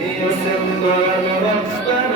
يسبح ربنا